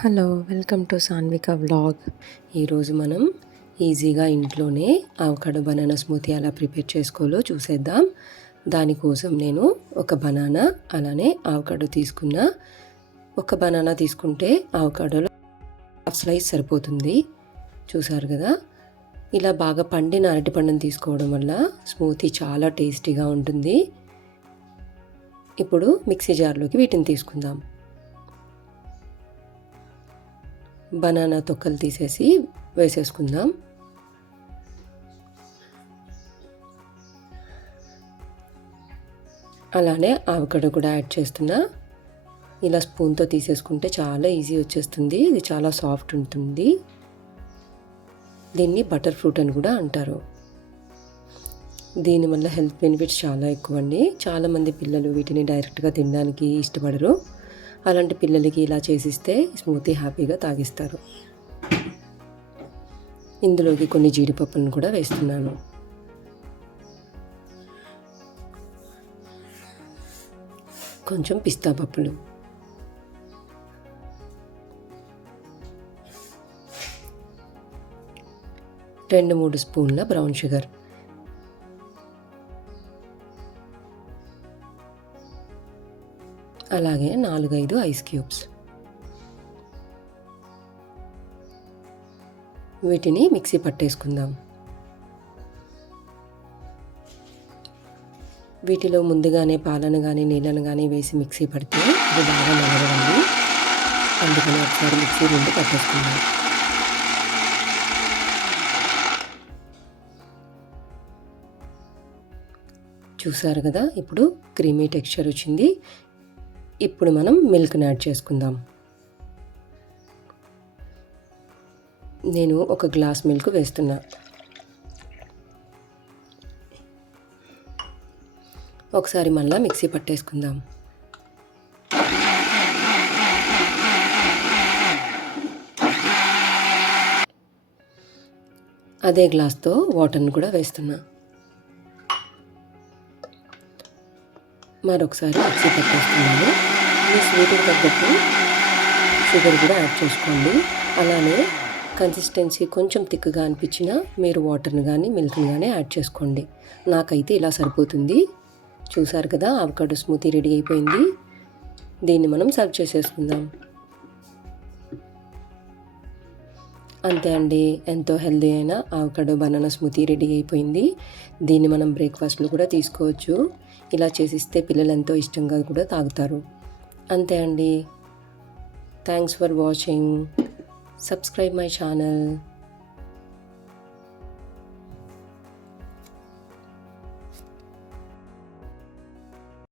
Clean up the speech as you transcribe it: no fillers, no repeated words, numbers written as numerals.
Hello, welcome to Sanvika vlog. ఈరోజు మనం ఈజీగా ఇంట్లోనే అవకాడో బనానా స్మూతీ ఎలా ప్రిపేర్ చేసుకోవాలో చూసేద్దాం. దానికోసం నేను ఒక బనానా అలానే అవకాడో తీసుకున్నా. ఒక బనానా తీసుకుంటే అవకాడోలో హాఫ్ స్లైస్ సరిపోతుంది. చూసారు కదా, ఇలా బాగా పండిన అరటిపండును తీసుకోవడం వల్ల స్మూతీ చాలా టేస్టీగా ఉంటుంది. ఇప్పుడు మిక్సీ జార్లోకి వీటిని తీసుకుందాం. బనానా తొక్కలు తీసేసి వేసేసుకుందాం. అలానే అవకాడో కూడా యాడ్ చేస్తున్నా. ఇలా స్పూన్తో తీసేసుకుంటే చాలా ఈజీ వచ్చేస్తుంది. ఇది చాలా సాఫ్ట్ ఉంటుంది. దీన్ని బటర్ ఫ్రూట్ అని కూడా అంటారు. దీనివల్ల హెల్త్ బెనిఫిట్స్ చాలా ఎక్కువ అండి. చాలామంది పిల్లలు వీటిని డైరెక్ట్గా తినడానికి ఇష్టపడరు. అలాంటి పిల్లలకి ఇలా చేసిస్తే స్మూతీ హ్యాపీగా తాగిస్తారు. ఇందులోకి కొన్ని జీడిపప్పులను కూడా వేస్తున్నాను. కొంచెం పిస్తా పప్పులు, రెండు మూడు స్పూన్ల బ్రౌన్ షుగర్, అలాగే 4-5 ఐస్ క్యూబ్స్. వీటిని మిక్సీ పట్టేసుకుందాం. వీటిలో ముందుగానే పాలను కానీ నీళ్ళను కానీ వేసి మిక్సీ పడితే ఇది బాగా నలగదండి. అందుకని ఒకసారి మిక్సీ రెండు పట్టేసుకుందాం. చూసారు కదా, ఇప్పుడు క్రీమీ టెక్స్చర్ వచ్చింది. ఇప్పుడు మనం మిల్క్ని యాడ్ చేసుకుందాం. నేను ఒక గ్లాస్ మిల్క్ వేస్తున్నా. ఒకసారి మళ్ళీ మిక్సీ పట్టేసుకుందాం. అదే గ్లాస్తో వాటర్ని కూడా వేస్తున్నా. మరొకసారి మిక్సీ పట్టేస్తున్నాను. మీ స్వీట్కి తగ్గట్టు షుగర్ కూడా యాడ్ చేసుకోండి. అలానే కన్సిస్టెన్సీ కొంచెం థిక్గా అనిపించినా మీరు వాటర్ని కానీ మిల్క్ని కానీ యాడ్ చేసుకోండి. నాకైతే ఇలా సరిపోతుంది. చూసారు కదా, అవకాడో స్మూతీ రెడీ అయిపోయింది. దీన్ని మనం సర్వ్ చేసేసుకుందాం. అంతే అండి, ఎంతో హెల్దీ అయిన అవకాడో బనానా స్మూతీ రెడీ అయిపోయింది. దీన్ని మనం బ్రేక్ఫాస్ట్లో కూడా తీసుకోవచ్చు. ఇలా చేసిస్తే పిల్లలు ఎంతో ఇష్టంగా కూడా తాగుతారు. అంతే అండి. Thanks for watching. Subscribe my channel.